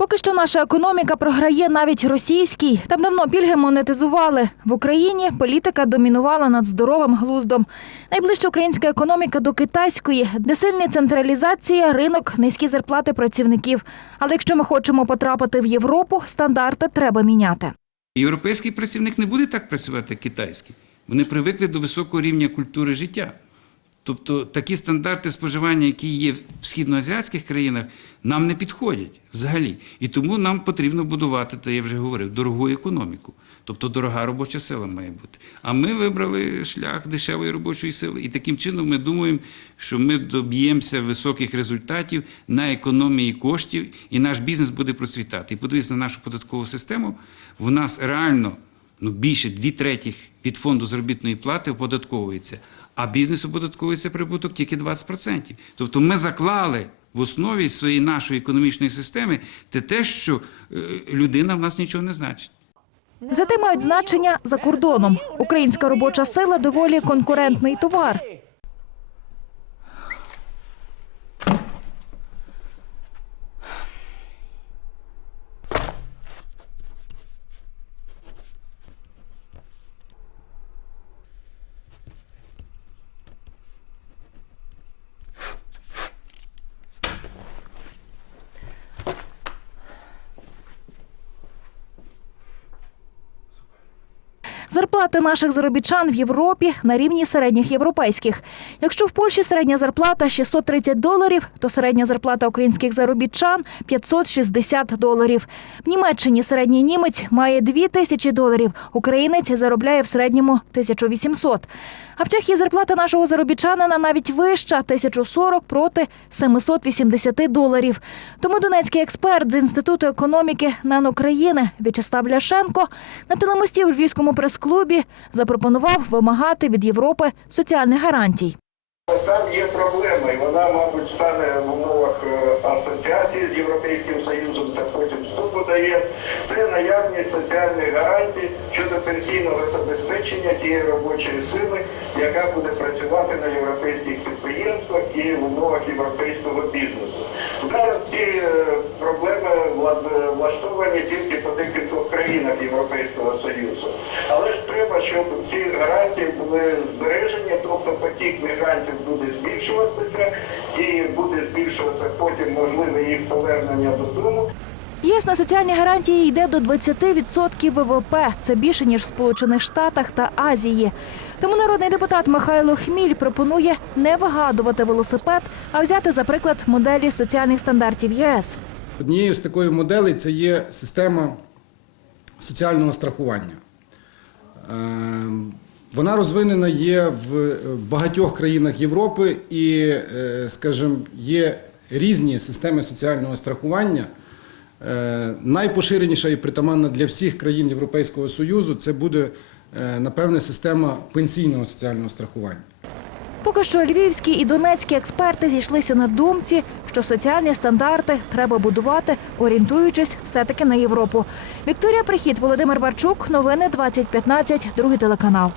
Поки що наша економіка програє навіть російській. Там давно пільги монетизували. В Україні політика домінувала над здоровим глуздом. Найближча українська економіка до китайської, де сильні централізації, ринок, низькі зарплати працівників. Але якщо ми хочемо потрапити в Європу, стандарти треба міняти. Європейський працівник не буде так працювати, як китайський. Вони привикли до високого рівня культури життя. Тобто такі стандарти споживання, які є в східноазіатських країнах, нам не підходять взагалі. І тому нам потрібно будувати, та я вже говорив, дорогу економіку. Тобто дорога робоча сила має бути. А ми вибрали шлях дешевої робочої сили. І таким чином ми думаємо, що ми доб'ємося високих результатів на економії коштів, і наш бізнес буде процвітати. І подивіться на нашу податкову систему. В нас реально ну, більше дві третіх від фонду заробітної плати оподатковується а бізнес оподатковується прибуток тільки 20%. Тобто ми заклали в основі своєї нашої економічної системи те, те що е, людина в нас нічого не значить. Зате мають значення за кордоном. Українська робоча сила доволі конкурентний товар. Зарплати наших заробітчан в Європі на рівні середніх європейських. Якщо в Польщі середня зарплата 630 доларів, то середня зарплата українських заробітчан 560 доларів. В Німеччині середній німець має 2 тисячі доларів. Українець заробляє в середньому 1800. А в Чехії зарплата нашого заробітчанина навіть вища 1040 проти 780 доларів. Тому донецький експерт з інституту економіки НАН України В'ячеслав Ляшенко на телемості у львівському прес клубі запропонував вимагати від Європи соціальних гарантій. Ну, там є проблема, і вона, мабуть, стане в умовах е, асоціації з Європейським Союзом, та потім вступу дає. Це наявність соціальних гарантій щодо пенсійного забезпечення тієї робочої сили, яка буде працювати на європейських підприємствах і в умовах європейського бізнесу. Зараз ці е, проблеми влаштовані тільки по декількох країнах Європейського Союзу щоб ці гарантії були збережені, тобто потік мігрантів буде збільшуватися і буде збільшуватися потім можливе їх повернення додому. ЄС на соціальні гарантії йде до 20% ВВП. Це більше ніж в Сполучених Штатах та Азії. Тому народний депутат Михайло Хміль пропонує не вигадувати велосипед, а взяти, за приклад, моделі соціальних стандартів ЄС. Однією з такої моделей це є система соціального страхування. Ем, вона розвинена є в е, багатьох країнах Європи і, е, скажімо, є різні системи соціального страхування. Е, найпоширеніша і притаманна для всіх країн Європейського Союзу це буде, напевне, система пенсійного соціального страхування. Поки що львівські і донецькі експерти зійшлися на думці, що соціальні стандарти треба будувати, орієнтуючись все-таки на Європу. Вікторія Прихід, Володимир Барчук, новини 2015, другий телеканал.